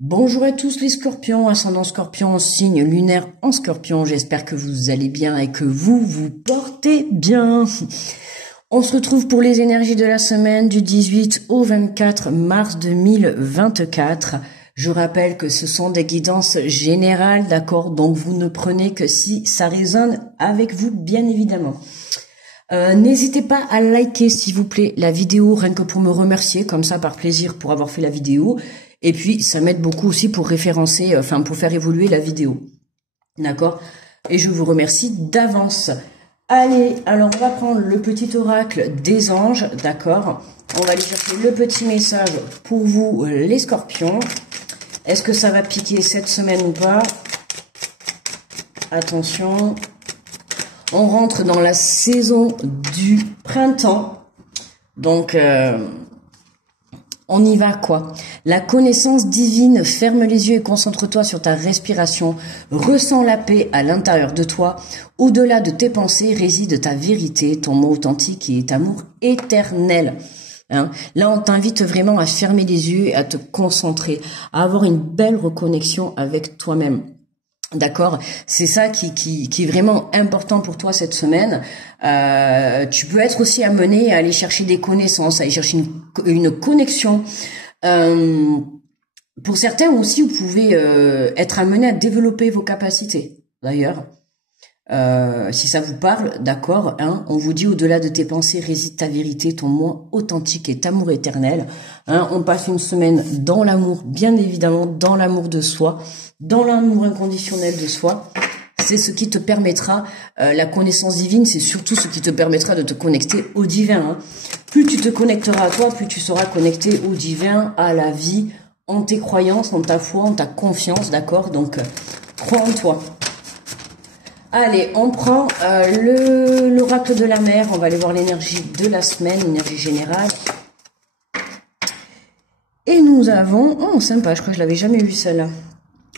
Bonjour à tous les scorpions, ascendant scorpion, signe lunaire en scorpion, j'espère que vous allez bien et que vous vous portez bien. On se retrouve pour les énergies de la semaine du 18 au 24 mars 2024. Je rappelle que ce sont des guidances générales, d'accord? Donc vous ne prenez que si ça résonne avec vous, bien évidemment. N'hésitez pas à liker s'il vous plaît la vidéo, rien que pour me remercier, comme ça par plaisir pour avoir fait la vidéo. Et puis, ça m'aide beaucoup aussi pour référencer, pour faire évoluer la vidéo. D'accord? Et je vous remercie d'avance. Allez, alors on va prendre le petit oracle des anges, d'accord? On va aller chercher le petit message pour vous, les scorpions. Est-ce que ça va piquer cette semaine ou pas? Attention. On rentre dans la saison du printemps. Donc, on y va quoi? La connaissance divine, ferme les yeux et concentre-toi sur ta respiration. Ressens la paix à l'intérieur de toi. Au-delà de tes pensées réside ta vérité, ton mot authentique et amour éternel. Hein? Là, on t'invite vraiment à fermer les yeux et à te concentrer, à avoir une belle reconnexion avec toi-même. D'accord, c'est ça qui est vraiment important pour toi cette semaine. Tu peux être aussi amené à aller chercher des connaissances, à aller chercher une connexion. Pour certains aussi, vous pouvez être amené à développer vos capacités. D'ailleurs, si ça vous parle, d'accord, hein, on vous dit au-delà de tes pensées réside ta vérité, ton moi authentique et amour éternel. Hein, on passe une semaine dans l'amour, bien évidemment, dans l'amour de soi, dans l'amour inconditionnel de soi. C'est ce qui te permettra, la connaissance divine, c'est surtout ce qui te permettra de te connecter au divin. Hein. Plus tu te connecteras à toi, plus tu seras connecté au divin, à la vie, en tes croyances, en ta foi, en ta confiance, d'accord? Donc, crois en toi. Allez, on prend l'oracle de la mer, on va aller voir l'énergie de la semaine, l'énergie générale. Et nous avons, oh sympa, je crois que je l'avais jamais vu celle-là.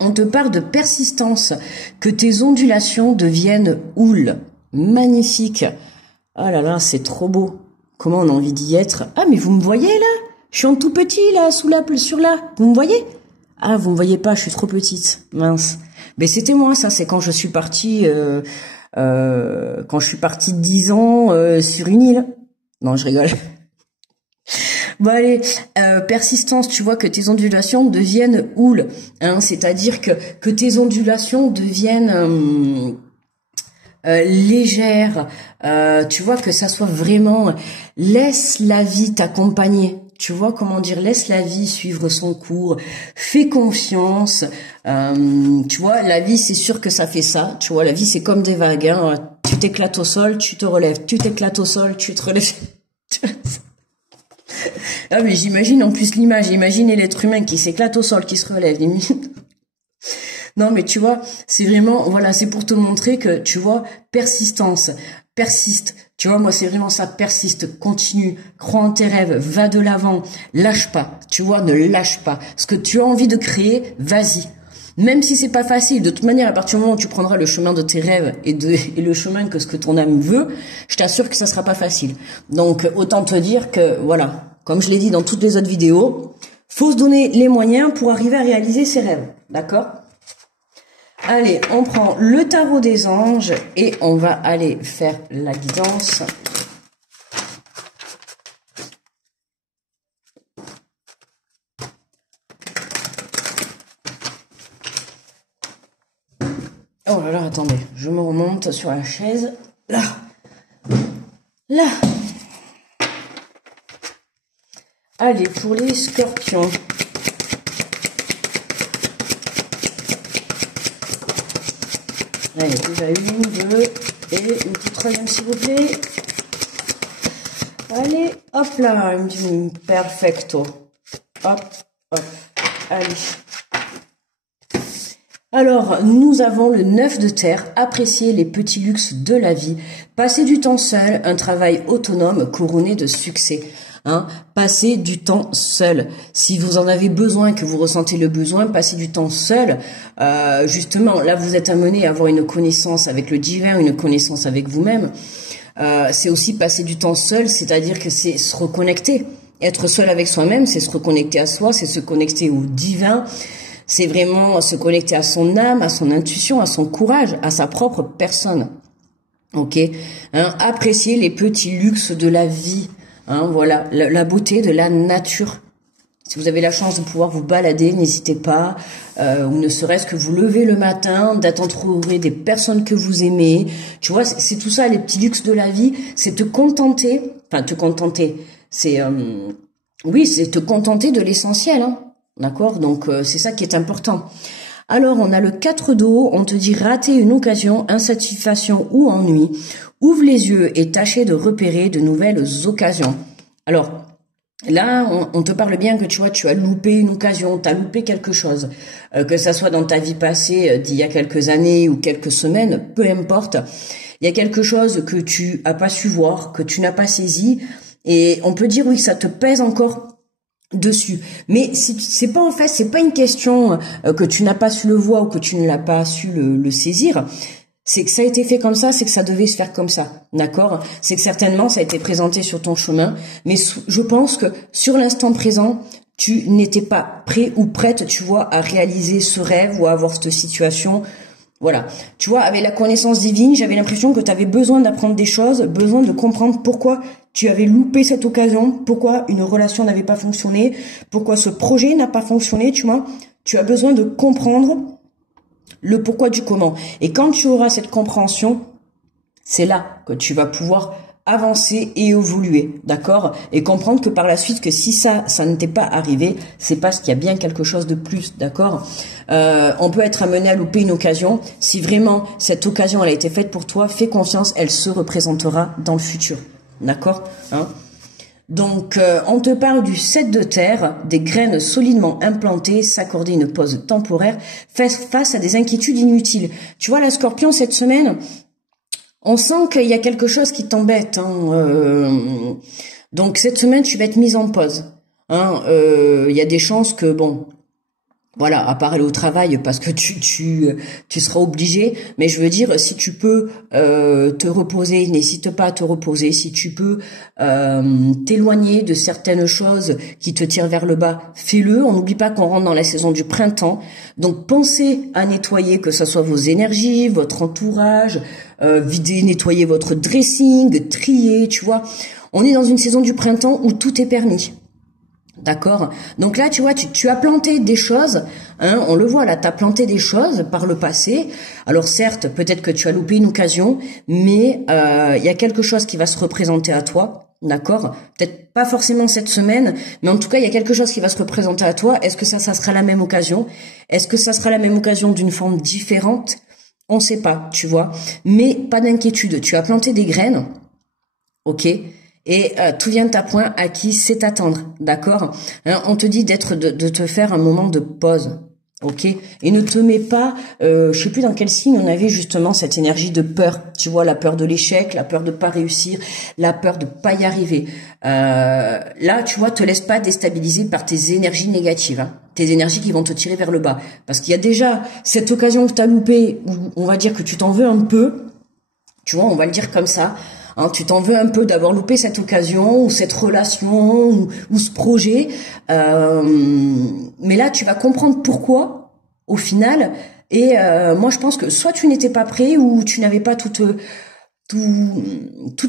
On te parle de persistance, que tes ondulations deviennent houles. Magnifique. Oh là là, c'est trop beau. Comment on a envie d'y être. Ah mais vous me voyez là? Je suis en tout petit là, sur là. Vous me voyez? Ah, vous me voyez pas, je suis trop petite. Mince. Mais c'était moi, ça, c'est quand je suis partie, 10 ans sur une île. Non, je rigole. Bon allez, persistance, tu vois que tes ondulations deviennent houles, hein, c'est-à-dire que tes ondulations deviennent légères, tu vois que ça soit vraiment, laisse la vie t'accompagner. Tu vois comment dire, laisse la vie suivre son cours, fais confiance. Tu vois, la vie, c'est sûr que ça fait ça. Tu vois, la vie, c'est comme des vagues. Hein. Tu t'éclates au sol, tu te relèves. Tu t'éclates au sol, tu te relèves. Ah mais j'imagine en plus l'image. Imaginez l'être humain qui s'éclate au sol, qui se relève. Non mais tu vois, c'est vraiment, voilà, c'est pour te montrer que, tu vois, persistance, persiste. Tu vois, moi, c'est vraiment ça, persiste, continue, crois en tes rêves, va de l'avant, lâche pas, tu vois, ne lâche pas. Ce que tu as envie de créer, vas-y. Même si c'est pas facile, de toute manière, à partir du moment où tu prendras le chemin de tes rêves et le chemin que ce que ton âme veut, je t'assure que ça sera pas facile. Donc, autant te dire que, voilà, comme je l'ai dit dans toutes les autres vidéos, faut se donner les moyens pour arriver à réaliser ses rêves, d'accord? Allez, on prend le tarot des anges et on va aller faire la guidance. Oh là là, attendez, je me remonte sur la chaise. Là. Là. Allez, pour les scorpions. Allez, déjà une, deux, et une petite troisième s'il vous plaît. Allez, hop là, perfecto. Hop, hop, allez. Alors, nous avons le 9 de terre, apprécier les petits luxes de la vie, passer du temps seul, un travail autonome couronné de succès. Hein, passez du temps seul. Si vous en avez besoin, que vous ressentez le besoin, passez du temps seul. Justement, là, vous êtes amené à avoir une connaissance avec le divin, une connaissance avec vous-même. C'est aussi passer du temps seul, c'est-à-dire que c'est se reconnecter. Être seul avec soi-même, c'est se reconnecter à soi, c'est se connecter au divin. C'est vraiment se connecter à son âme, à son intuition, à son courage, à sa propre personne. Ok, hein, apprécier les petits luxes de la vie. Hein, voilà, la beauté de la nature. Si vous avez la chance de pouvoir vous balader, n'hésitez pas, ou ne serait-ce que vous lever le matin, d'entourer des personnes que vous aimez. Tu vois, c'est tout ça, les petits luxes de la vie, c'est te contenter, c'est, oui, c'est te contenter de l'essentiel, hein, d'accord? Donc, c'est ça qui est important. Alors, on a le 4 d'eau, on te dit rater une occasion, insatisfaction ou ennui. Ouvre les yeux et tâchez de repérer de nouvelles occasions. Alors, là, on te parle bien que tu vois, tu as loupé une occasion, tu as loupé quelque chose, que ça soit dans ta vie passée d'il y a quelques années ou quelques semaines, peu importe. Il y a quelque chose que tu as pas su voir, que tu n'as pas saisi, et on peut dire oui, ça te pèse encore dessus. Mais c'est pas en fait, c'est pas une question que tu n'as pas su le voir ou que tu ne l'as pas su le saisir. C'est que ça a été fait comme ça, c'est que ça devait se faire comme ça, d'accord? C'est que certainement ça a été présenté sur ton chemin, mais je pense que sur l'instant présent, tu n'étais pas prêt ou prête, tu vois, à réaliser ce rêve ou à avoir cette situation. Voilà. Tu vois, avec la connaissance divine, j'avais l'impression que tu avais besoin d'apprendre des choses, besoin de comprendre pourquoi tu avais loupé cette occasion, pourquoi une relation n'avait pas fonctionné, pourquoi ce projet n'a pas fonctionné, tu vois. Tu as besoin de comprendre le pourquoi du comment. Et quand tu auras cette compréhension, c'est là que tu vas pouvoir avancer et évoluer, d'accord? Et comprendre que par la suite, que si ça ne t'est pas arrivé, c'est parce qu'il y a bien quelque chose de plus, d'accord? On peut être amené à louper une occasion. Si vraiment cette occasion elle a été faite pour toi, fais confiance, elle se représentera dans le futur, d'accord? Hein? Donc, on te parle du 7 de terre, des graines solidement implantées, s'accorder une pause temporaire face à des inquiétudes inutiles. Tu vois, la Scorpion, cette semaine, on sent qu'il y a quelque chose qui t'embête. Hein, donc, cette semaine, tu vas être mise en pause. Hein, y a des chances que, bon, voilà, à part aller au travail parce que tu seras obligé, mais je veux dire, si tu peux te reposer, n'hésite pas à te reposer. Si tu peux t'éloigner de certaines choses qui te tirent vers le bas, fais-le. On n'oublie pas qu'on rentre dans la saison du printemps, donc pensez à nettoyer, que ce soit vos énergies, votre entourage, vider, nettoyer votre dressing, trier, tu vois. On est dans une saison du printemps où tout est permis. D'accord? Donc là, tu vois, tu as planté des choses, hein, on le voit là, tu as planté des choses par le passé. Alors certes, peut-être que tu as loupé une occasion, mais il y a quelque chose qui va se représenter à toi, d'accord? Peut-être pas forcément cette semaine, mais en tout cas, il y a quelque chose qui va se représenter à toi. Est-ce que ça sera la même occasion? Est-ce que ça sera la même occasion d'une forme différente? On sait pas, tu vois. Mais pas d'inquiétude, tu as planté des graines, ok? Et tout vient de ta point acquis, c'est attendre, d'accord? Hein, on te dit de te faire un moment de pause, ok? Et ne te mets pas, je sais plus dans quel signe on avait justement cette énergie de peur. Tu vois, la peur de l'échec, la peur de pas réussir, la peur de pas y arriver. Là, tu vois, te laisse pas déstabiliser par tes énergies négatives, hein, tes énergies qui vont te tirer vers le bas. Parce qu'il y a déjà cette occasion que t'as loupée, où on va dire que tu t'en veux un peu. Tu vois, on va le dire comme ça. Hein, tu t'en veux un peu d'avoir loupé cette occasion ou cette relation ou ce projet, mais là tu vas comprendre pourquoi au final. Et moi je pense que soit tu n'étais pas prêt ou tu n'avais pas toutes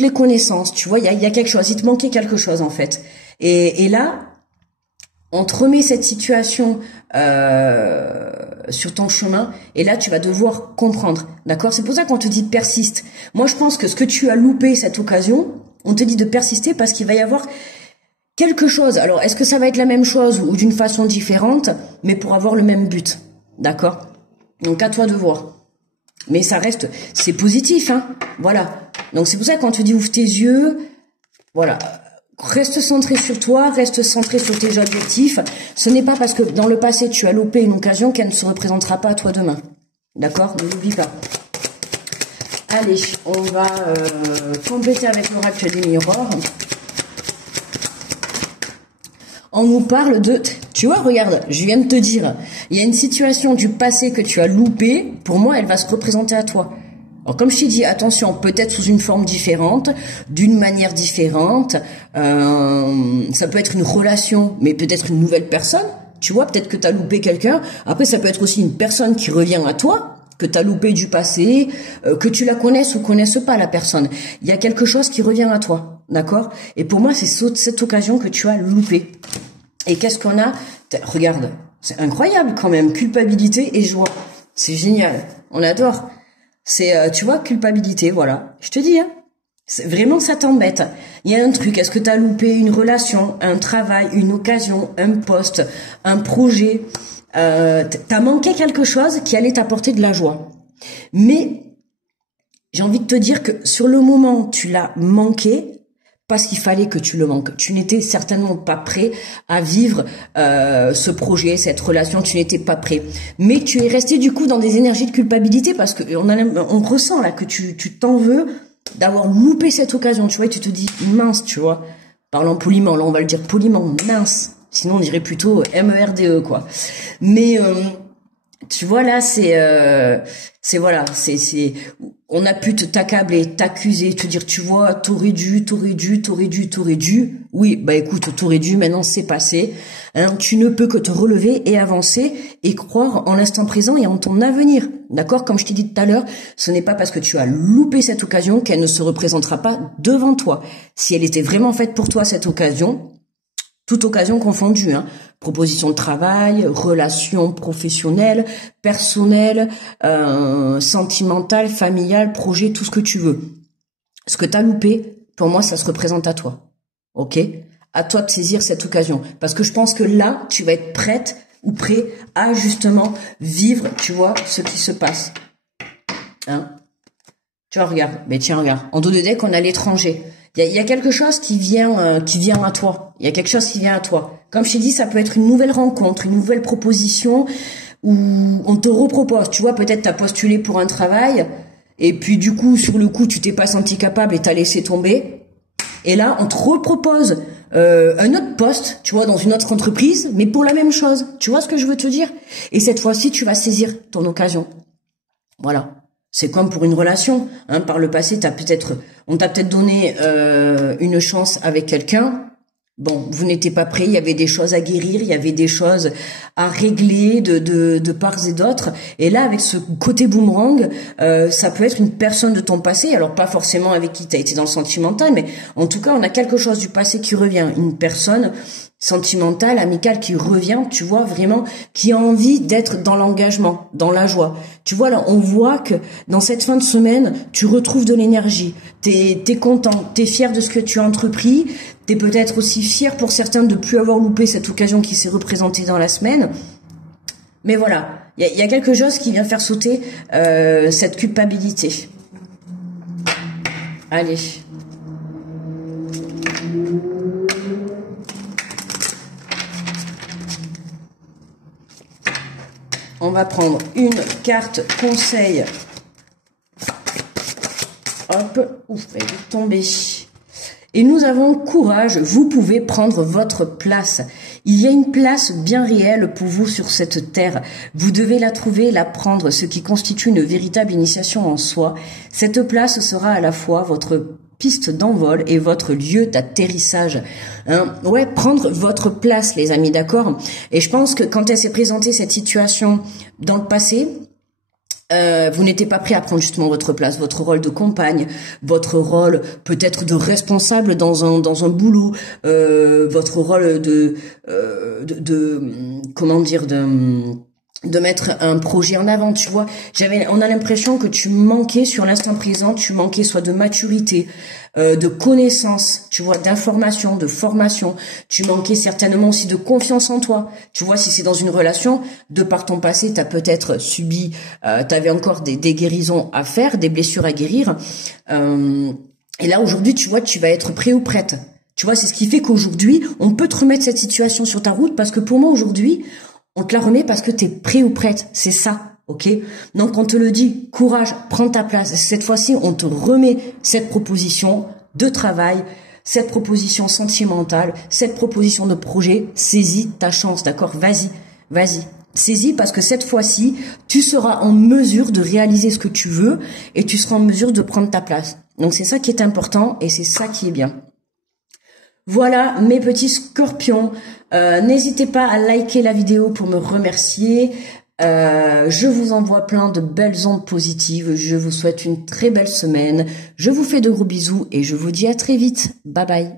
les connaissances. Tu vois, il y a quelque chose, il te manquait quelque chose en fait. Et là, on te remet cette situation sur ton chemin et là tu vas devoir comprendre, d'accord? C'est pour ça qu'on te dit persiste. Moi je pense que ce que tu as loupé cette occasion, on te dit de persister parce qu'il va y avoir quelque chose. Alors est-ce que ça va être la même chose ou d'une façon différente, mais pour avoir le même but, d'accord? Donc à toi de voir. Mais ça reste, c'est positif, hein? Voilà. Donc c'est pour ça qu'on te dit ouvre tes yeux, voilà. Reste centré sur toi, reste centré sur tes objectifs. Ce n'est pas parce que dans le passé tu as loupé une occasion qu'elle ne se représentera pas à toi demain. D'accord? Ne l'oublie pas. Allez, on va compléter avec l'oracle des miroirs. On nous parle de... Tu vois, regarde, je viens de te dire, il y a une situation du passé que tu as loupée. Pour moi, elle va se représenter à toi. Alors comme je t'ai dit, attention, peut-être sous une forme différente, d'une manière différente, ça peut être une relation, mais peut-être une nouvelle personne, Tu vois, peut-être que tu as loupé quelqu'un. Après, ça peut être aussi une personne qui revient à toi, que tu as loupé du passé, que tu la connaisses ou connaisses pas la personne. Il y a quelque chose qui revient à toi, d'accord? Et pour moi, c'est cette occasion que tu as loupée. Et qu'est-ce qu'on a? Regarde, c'est incroyable quand même. Culpabilité et joie. C'est génial. On adore. C'est, tu vois, culpabilité, voilà. Je te dis, hein. Vraiment, ça t'embête. Il y a un truc. Est-ce que tu as loupé une relation, un travail, une occasion, un poste, un projet? T'as manqué quelque chose qui allait t'apporter de la joie. Mais j'ai envie de te dire que sur le moment, tu l'as manqué parce qu'il fallait que tu le manques. Tu n'étais certainement pas prêt à vivre ce projet, cette relation. Tu n'étais pas prêt. Mais tu es resté du coup dans des énergies de culpabilité parce que on ressent là que tu t'en veux d'avoir loupé cette occasion, tu vois, et tu te dis mince, tu vois. Parlant poliment, là on va le dire poliment, mince. Sinon on dirait plutôt MERDE quoi. Mais tu vois là c'est voilà, c'est on a pu t'accabler, t'accuser, te dire tu vois, t'aurais dû. Oui, bah écoute, t'aurais dû, maintenant c'est passé. Hein, tu ne peux que te relever et avancer et croire en l'instant présent et en ton avenir. D'accord? Comme je t'ai dit tout à l'heure, ce n'est pas parce que tu as loupé cette occasion qu'elle ne se représentera pas devant toi. Si elle était vraiment faite pour toi, cette occasion, toute occasion confondue, hein. Proposition de travail, relations professionnelles, personnelles, sentimentales, familiales, projet, tout ce que tu veux. Ce que tu as loupé, pour moi, ça se représente à toi. Ok? À toi de saisir cette occasion. Parce que je pense que là, tu vas être prête ou prêt à justement vivre, tu vois, ce qui se passe. Hein? Tu vois, regarde. Mais tiens, regarde. En dos de deck, on a l'étranger. Il y a quelque chose qui vient à toi. Il y a quelque chose qui vient à toi. Comme je t'ai dit, ça peut être une nouvelle rencontre, une nouvelle proposition où on te repropose. Tu vois, peut-être t'as postulé pour un travail et puis du coup, sur le coup, tu t'es pas senti capable et t'as laissé tomber. Et là, on te repropose un autre poste, tu vois, dans une autre entreprise, mais pour la même chose. Tu vois ce que je veux te dire? Et cette fois-ci, tu vas saisir ton occasion. Voilà. C'est comme pour une relation. Hein. Par le passé, on t'a peut-être donné une chance avec quelqu'un. Bon, vous n'étiez pas prêt, il y avait des choses à guérir, il y avait des choses à régler de part et d'autre. Et là, avec ce côté boomerang, ça peut être une personne de ton passé, alors pas forcément avec qui tu as été dans le sentimental, mais en tout cas, on a quelque chose du passé qui revient. Une personne sentimentale, amicale qui revient, tu vois, vraiment, qui a envie d'être dans l'engagement, dans la joie. Tu vois, là, on voit que dans cette fin de semaine, tu retrouves de l'énergie. T'es content, t'es fier de ce que tu as entrepris, t'es peut-être aussi fier pour certains de plus avoir loupé cette occasion qui s'est représentée dans la semaine. Mais voilà, il y a quelque chose qui vient faire sauter cette culpabilité. Allez. On va prendre une carte conseil. Hop, ouf, elle est tombée. Et nous avons courage, vous pouvez prendre votre place. Il y a une place bien réelle pour vous sur cette terre. Vous devez la trouver, la prendre, ce qui constitue une véritable initiation en soi. Cette place sera à la fois votre piste d'envol et votre lieu d'atterrissage. Hein? Ouais, prendre votre place, les amis, d'accord? Et je pense que quand elle s'est présentée cette situation dans le passé, vous n'étiez pas prêt à prendre justement votre place, votre rôle de compagne, votre rôle peut-être de responsable dans un boulot, votre rôle de comment dire, de mettre un projet en avant, tu vois. On a l'impression que tu manquais sur l'instant présent, tu manquais soit de maturité, de connaissances, tu vois, d'information, de formation. Tu manquais certainement aussi de confiance en toi. Tu vois, si c'est dans une relation, de par ton passé, t'as peut-être subi, t'avais encore des guérisons à faire, des blessures à guérir. Et là, aujourd'hui, tu vois, tu vas être prêt ou prête. Tu vois, c'est ce qui fait qu'aujourd'hui, on peut te remettre cette situation sur ta route parce que pour moi, aujourd'hui, on te la remet parce que tu es prêt ou prête. C'est ça, ok? Donc, on te le dit, courage, prends ta place. Cette fois-ci, on te remet cette proposition de travail, cette proposition sentimentale, cette proposition de projet. Saisis ta chance, d'accord? Vas-y. Saisis parce que cette fois-ci, tu seras en mesure de réaliser ce que tu veux et tu seras en mesure de prendre ta place. Donc, c'est ça qui est important et c'est ça qui est bien. Voilà mes petits scorpions. N'hésitez pas à liker la vidéo pour me remercier. Je vous envoie plein de belles ondes positives. Je vous souhaite une très belle semaine. Je vous fais de gros bisous et je vous dis à très vite. Bye bye.